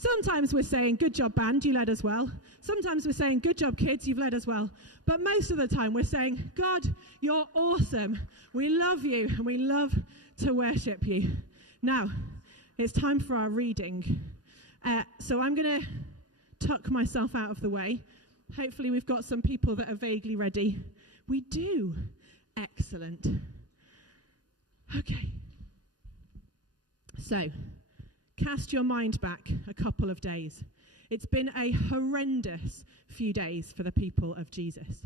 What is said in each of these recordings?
Sometimes we're saying, good job, band, you led us well. Sometimes we're saying, good job, kids, you've led us well. But most of the time we're saying, God, you're awesome. We love you, and we love to worship you. Now, it's time for our reading. So I'm going to tuck myself out of the way. Hopefully we've got some people that are vaguely ready. We do. Excellent. Okay. So, cast your mind back a couple of days. It's been a horrendous few days for the people of Jesus.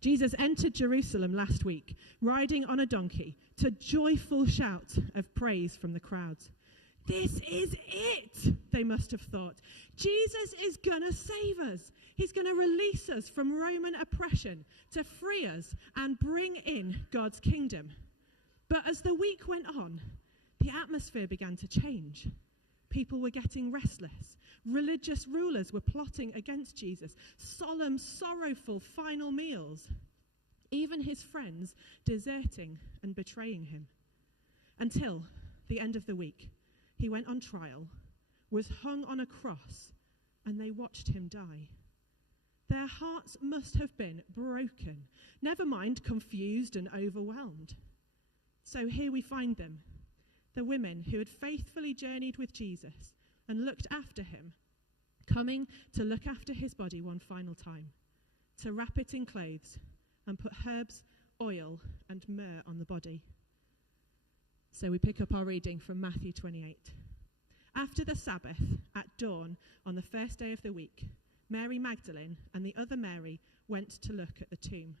Jesus entered Jerusalem last week, riding on a donkey, to joyful shouts of praise from the crowds. This is it, they must have thought. Jesus is going to save us. He's going to release us from Roman oppression to free us and bring in God's kingdom. But as the week went on, the atmosphere began to change. People were getting restless. Religious rulers were plotting against Jesus. Solemn, sorrowful final meals. Even his friends deserting and betraying him. Until the end of the week, he went on trial, was hung on a cross, and they watched him die. Their hearts must have been broken, never mind confused and overwhelmed. So here we find them, the women who had faithfully journeyed with Jesus and looked after him, coming to look after his body one final time, to wrap it in clothes and put herbs, oil, and myrrh on the body. So we pick up our reading from Matthew 28. After the Sabbath, at dawn on the first day of the week, Mary Magdalene and the other Mary went to look at the tomb.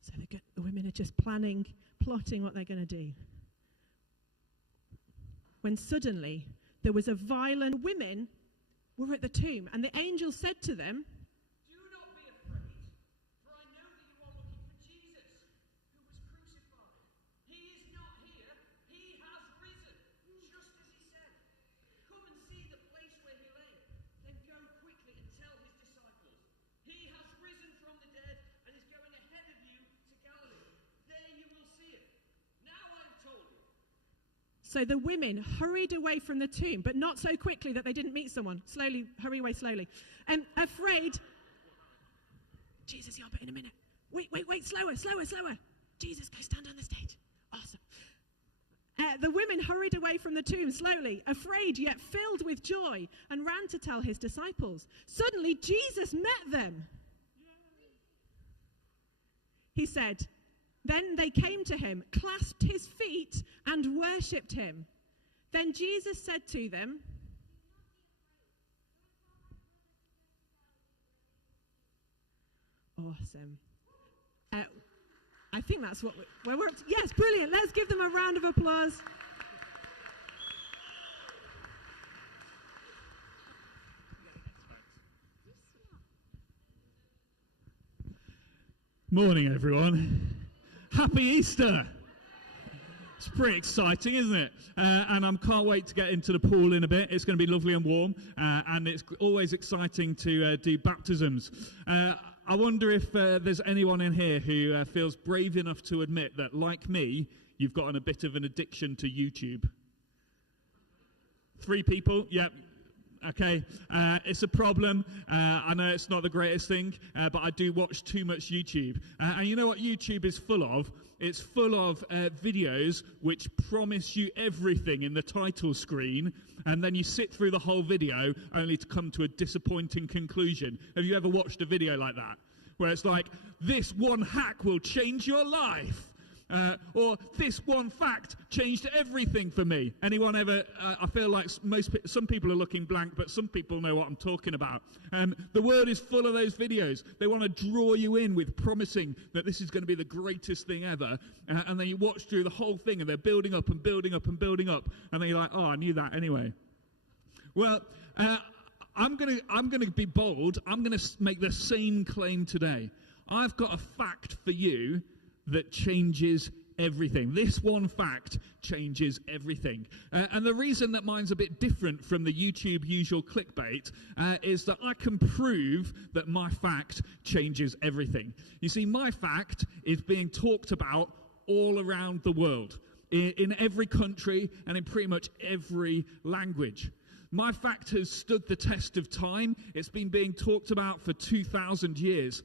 So the women are just plotting what they're going to do. When suddenly there was a violent women were at the tomb, and the angel said to them, "Do not be afraid, for I know that you are looking for Jesus, who was crucified. He is not here, he has risen, just as he said. Come and see the place where he lay. Then go quickly and tell his disciples, he has risen from the dead and is going ahead of you to Galilee. There you will see it. Now I have told you." So the women hurried away from the tomb, but not so quickly that they didn't meet someone. Slowly, hurry away slowly. And afraid, Jesus, you're up in a minute. Wait, slower. Jesus, go stand on the stage. Awesome. The women hurried away from the tomb slowly, afraid yet filled with joy, and ran to tell his disciples. Suddenly, Jesus met them. He said, then they came to him, clasped his feet, and worshipped him. Then Jesus said to them, awesome. I think that's what we're up to. Yes, brilliant. Let's give them a round of applause. Morning, everyone. Happy Easter! It's pretty exciting, isn't it? And I can't wait to get into the pool in a bit. It's going to be lovely and warm, and it's always exciting to do baptisms. I wonder if there's anyone in here who feels brave enough to admit that, like me, you've gotten a bit of an addiction to YouTube. 3 people? Yep. Okay, it's a problem. I know it's not the greatest thing, but I do watch too much YouTube. And you know what YouTube is full of? It's full of videos which promise you everything in the title screen, and then you sit through the whole video only to come to a disappointing conclusion. Have you ever watched a video like that? Where it's like, this one hack will change your life. Or this one fact changed everything for me. Anyone ever? I feel like some people are looking blank, but some people know what I'm talking about. The world is full of those videos. They want to draw you in with promising that this is going to be the greatest thing ever, and then you watch through the whole thing, and they're building up and building up and building up, and then you're like, oh, I knew that anyway. Well, I'm gonna be bold. I'm gonna make the same claim today. I've got a fact for you that changes everything. This one fact changes everything. And the reason that mine's a bit different from the YouTube usual clickbait is that I can prove that my fact changes everything. You see, my fact is being talked about all around the world, in every country and in pretty much every language. My fact has stood the test of time. It's been being talked about for 2,000 years.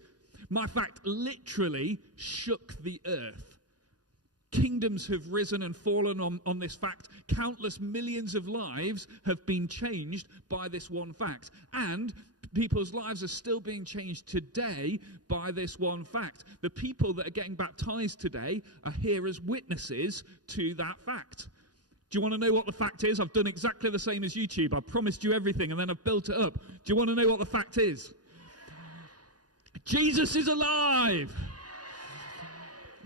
My fact literally shook the earth. Kingdoms have risen and fallen on this fact. Countless millions of lives have been changed by this one fact. And people's lives are still being changed today by this one fact. The people that are getting baptized today are here as witnesses to that fact. Do you want to know what the fact is? I've done exactly the same as YouTube. I promised you everything and then I've built it up. Do you want to know what the fact is? Jesus is alive!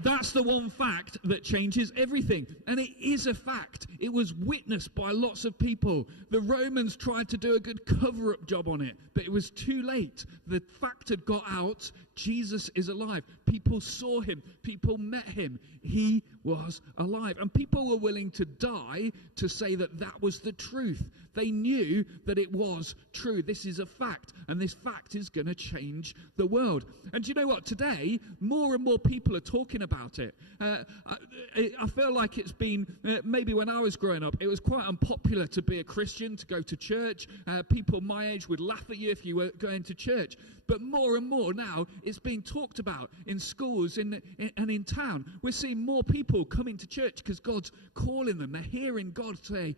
That's the one fact that changes everything. And it is a fact. It was witnessed by lots of people. The Romans tried to do a good cover-up job on it, but it was too late. The fact had got out. Jesus is alive. People saw him. People met him. He was alive. And people were willing to die to say that that was the truth. They knew that it was true. This is a fact, and this fact is going to change the world. And do you know what? Today, more and more people are talking about it. I feel like it's been, maybe when I was growing up, it was quite unpopular to be a Christian, to go to church. People my age would laugh at you if you were going to church. But more and more now, it's being talked about in schools and in town. We're seeing more people coming to church because God's calling them. They're hearing God say,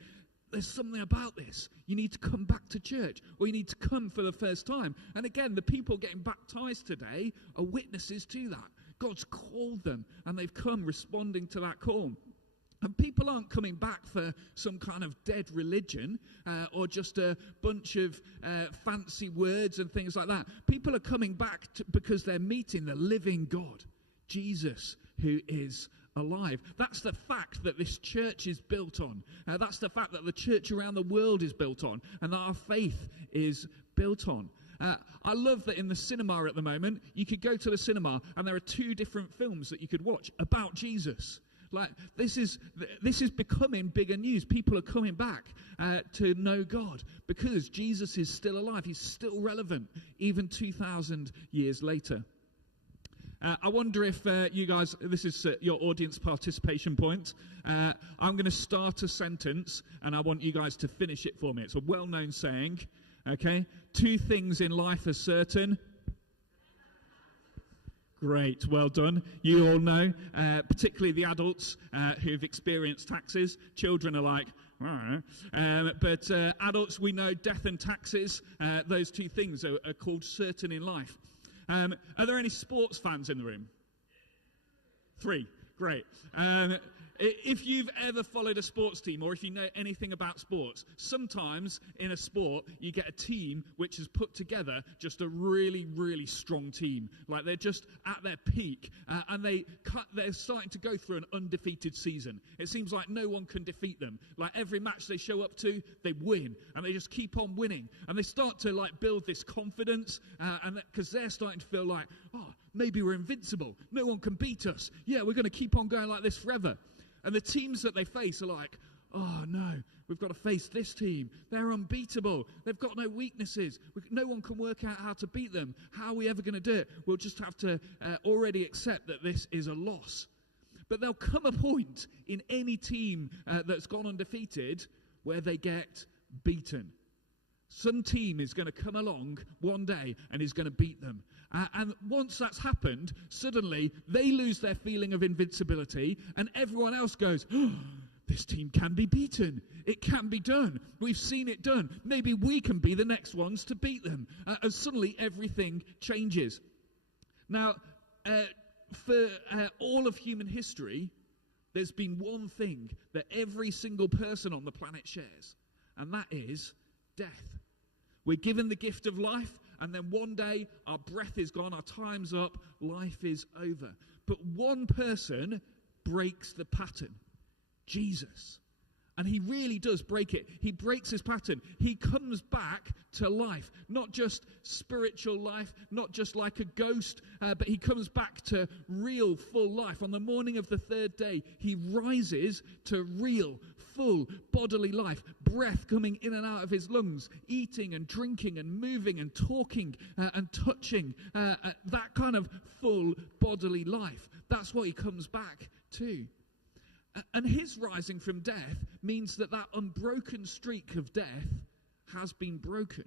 there's something about this. You need to come back to church, or you need to come for the first time. And again, the people getting baptized today are witnesses to that. God's called them, and they've come responding to that call. And people aren't coming back for some kind of dead religion or just a bunch of fancy words and things like that. People are coming back because they're meeting the living God, Jesus, who is alive. That's the fact that this church is built on. That's the fact that the church around the world is built on, and that our faith is built on. I love that in the cinema at the moment, you could go to the cinema and there are 2 different films that you could watch about Jesus. Like, this is becoming bigger news. People are coming back to know God because Jesus is still alive. He's still relevant even 2,000 years later. I wonder if you guys, this is your audience participation point. I'm going to start a sentence and I want you guys to finish it for me. It's a well-known saying, okay? 2 things in life are certain. Great, well done. You all know, particularly the adults who've experienced taxes. Children are like, but adults, we know death and taxes, those 2 things are called certain in life. Are there any sports fans in the room? 3, great. If you've ever followed a sports team, or if you know anything about sports, sometimes in a sport you get a team which has put together just a really, really strong team. Like they're just at their peak, and they're starting to go through an undefeated season. It seems like no one can defeat them. Like every match they show up to, they win, and they just keep on winning. And they start to like build this confidence, and because they're starting to feel like, oh, maybe we're invincible. No one can beat us. Yeah, we're going to keep on going like this forever. And the teams that they face are like, oh no, we've got to face this team. They're unbeatable. They've got no weaknesses. No one can work out how to beat them. How are we ever going to do it? We'll just have to already accept that this is a loss. But there'll come a point in any team that's gone undefeated where they get beaten. Some team is going to come along one day and is going to beat them. And once that's happened, suddenly they lose their feeling of invincibility and everyone else goes, oh, this team can be beaten. It can be done. We've seen it done. Maybe we can be the next ones to beat them. And suddenly everything changes. Now, for all of human history, there's been one thing that every single person on the planet shares, and that is death. We're given the gift of life, and then one day our breath is gone, our time's up, life is over. But one person breaks the pattern, Jesus. And he really does break it. He breaks his pattern. He comes back to life. Not just spiritual life, not just like a ghost, but he comes back to real, full life. On the morning of the third day, he rises to real, full bodily life. Breath coming in and out of his lungs. Eating and drinking and moving and talking and touching. That kind of full bodily life. That's what he comes back to. And his rising from death means that unbroken streak of death has been broken.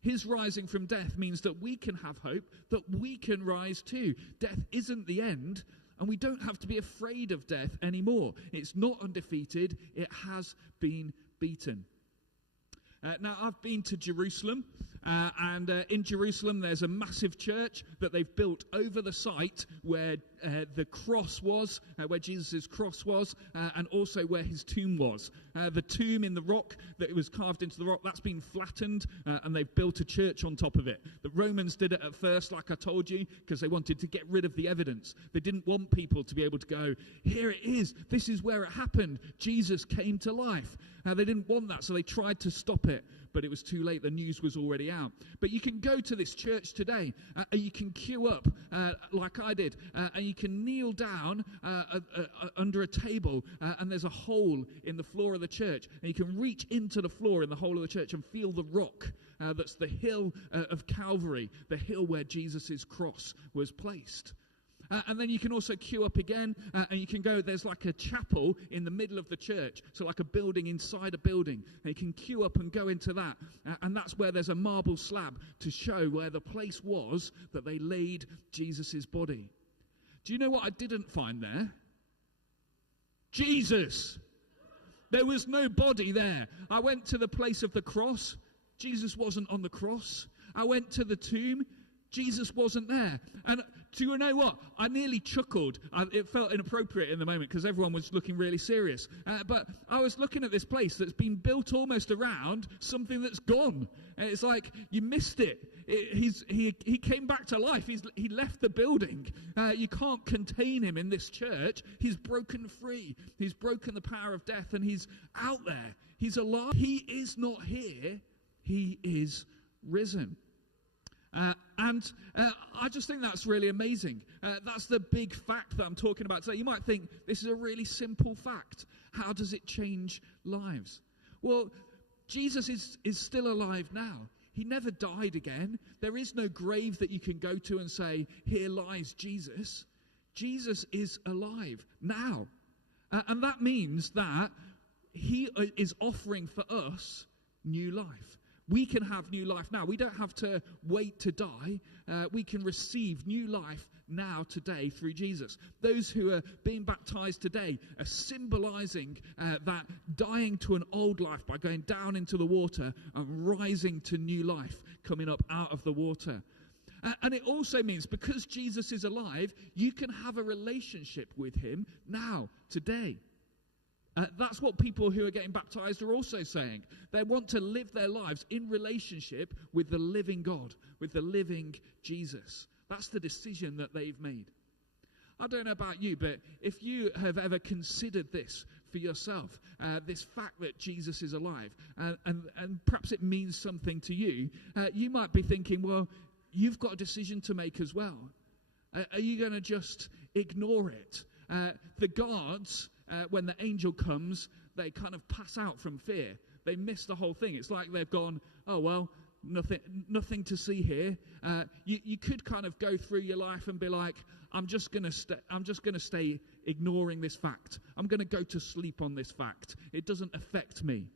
His rising from death means that we can have hope, that we can rise too. Death isn't the end, and we don't have to be afraid of death anymore. It's not undefeated, it has been beaten. Now, I've been to Jerusalem, and in Jerusalem there's a massive church that they've built over the site where the cross was, where Jesus' cross was, and also where his tomb was. The tomb in the rock that was carved into the rock, that's been flattened, and they've built a church on top of it. The Romans did it at first, like I told you, because they wanted to get rid of the evidence. They didn't want people to be able to go, here it is, this is where it happened, Jesus came to life. They didn't want that, so they tried to stop it, but it was too late. The news was already out. But you can go to this church today, and you can queue up like I did, and you can kneel down under a table, and there's a hole in the floor of the church, and you can reach into the floor in the hole of the church and feel the rock. That's the hill of Calvary, the hill where Jesus' cross was placed. And then you can also queue up again, and you can go, there's like a chapel in the middle of the church, so like a building inside a building, and you can queue up and go into that, and that's where there's a marble slab to show where the place was that they laid Jesus' body. Do you know what I didn't find there? Jesus! There was no body there. I went to the place of the cross. Jesus wasn't on the cross. I went to the tomb. Jesus wasn't there. And do you know what? I nearly chuckled. It felt inappropriate in the moment because everyone was looking really serious. But I was looking at this place that's been built almost around something that's gone. And it's like, you missed it. He came back to life. He left the building. You can't contain him in this church. He's broken free. He's broken the power of death, and he's out there. He's alive. He is not here. He is risen. And I just think that's really amazing. That's the big fact that I'm talking about today. You might think this is a really simple fact. How does it change lives? Well, Jesus is still alive now. He never died again. There is no grave that you can go to and say, here lies Jesus. Jesus is alive now. And that means that he is offering for us new life. We can have new life now. We don't have to wait to die. We can receive new life now, today, through Jesus. Those who are being baptized today are symbolizing that dying to an old life by going down into the water and rising to new life, coming up out of the water. And it also means because Jesus is alive, you can have a relationship with him now, today. That's what people who are getting baptized are also saying. They want to live their lives in relationship with the living God, with the living Jesus. That's the decision that they've made. I don't know about you, but if you have ever considered this for yourself, this fact that Jesus is alive, and perhaps it means something to you, you might be thinking, well, you've got a decision to make as well. Are you going to just ignore it? The guards, when the angel comes, they kind of pass out from fear. They miss the whole thing. It's like they've gone, oh, well, nothing to see here. You could kind of go through your life and be like, I'm just going to stay ignoring this fact. I'm going to go to sleep on this fact. It doesn't affect me.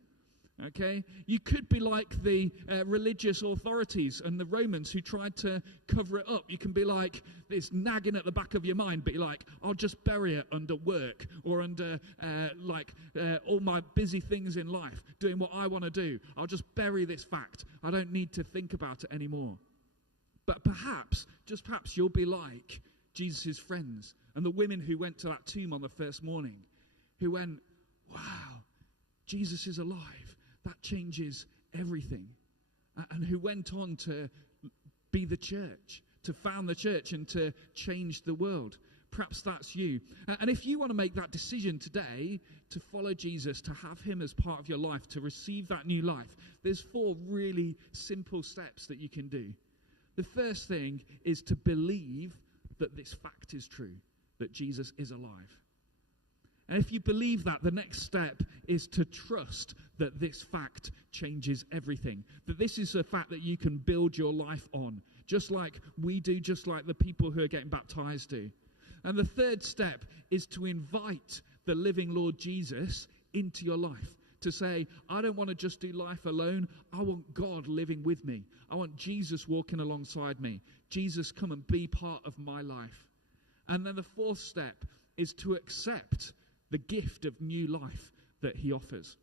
Okay? You could be like the religious authorities and the Romans who tried to cover it up. You can be like, it's nagging at the back of your mind, but you're like, I'll just bury it under work or under all my busy things in life, doing what I want to do. I'll just bury this fact. I don't need to think about it anymore. But perhaps, just perhaps, you'll be like Jesus' friends and the women who went to that tomb on the first morning, who went, wow, Jesus is alive. That changes everything. And who went on to be the church, to found the church and to change the world. Perhaps that's you. And if you want to make that decision today to follow Jesus, to have him as part of your life, to receive that new life, there's 4 really simple steps that you can do. The first thing is to believe that this fact is true, that Jesus is alive. And if you believe that, the next step is to trust that this fact changes everything. That this is a fact that you can build your life on, just like we do, just like the people who are getting baptized do. And the third step is to invite the living Lord Jesus into your life. To say, I don't want to just do life alone. I want God living with me. I want Jesus walking alongside me. Jesus, come and be part of my life. And then the fourth step is to accept the gift of new life that he offers.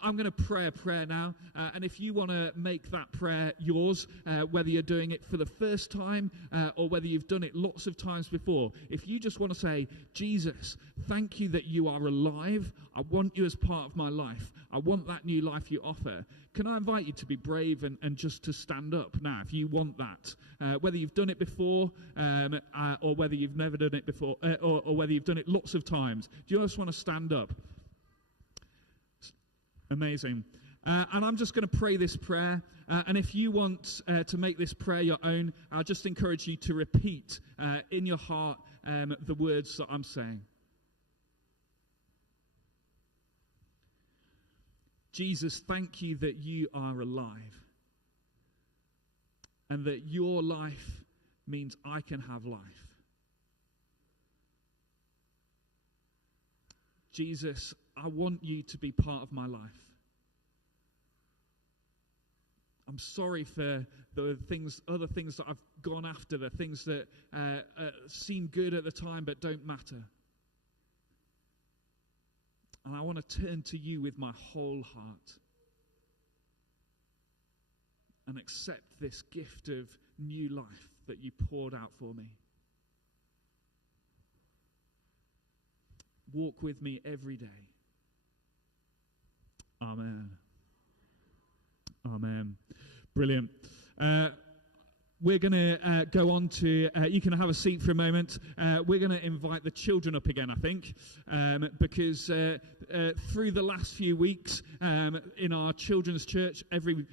I'm going to pray a prayer now, and if you want to make that prayer yours, whether you're doing it for the first time or whether you've done it lots of times before, if you just want to say, Jesus, thank you that you are alive. I want you as part of my life. I want that new life you offer. Can I invite you to be brave and just to stand up now if you want that? Whether you've done it before or whether you've never done it before or whether you've done it lots of times. Do you just want to stand up? Amazing. And I'm just going to pray this prayer. And if you want to make this prayer your own, I'll just encourage you to repeat in your heart the words that I'm saying. Jesus, thank you that you are alive. And that your life means I can have life. Jesus, I want you to be part of my life. I'm sorry for the other things that I've gone after, the things that seem good at the time but don't matter. And I want to turn to you with my whole heart and accept this gift of new life that you poured out for me. Walk with me every day. Amen. Amen. Brilliant. We're going to go on to, you can have a seat for a moment. We're going to invite the children up again, I think, because through the last few weeks in our children's church, every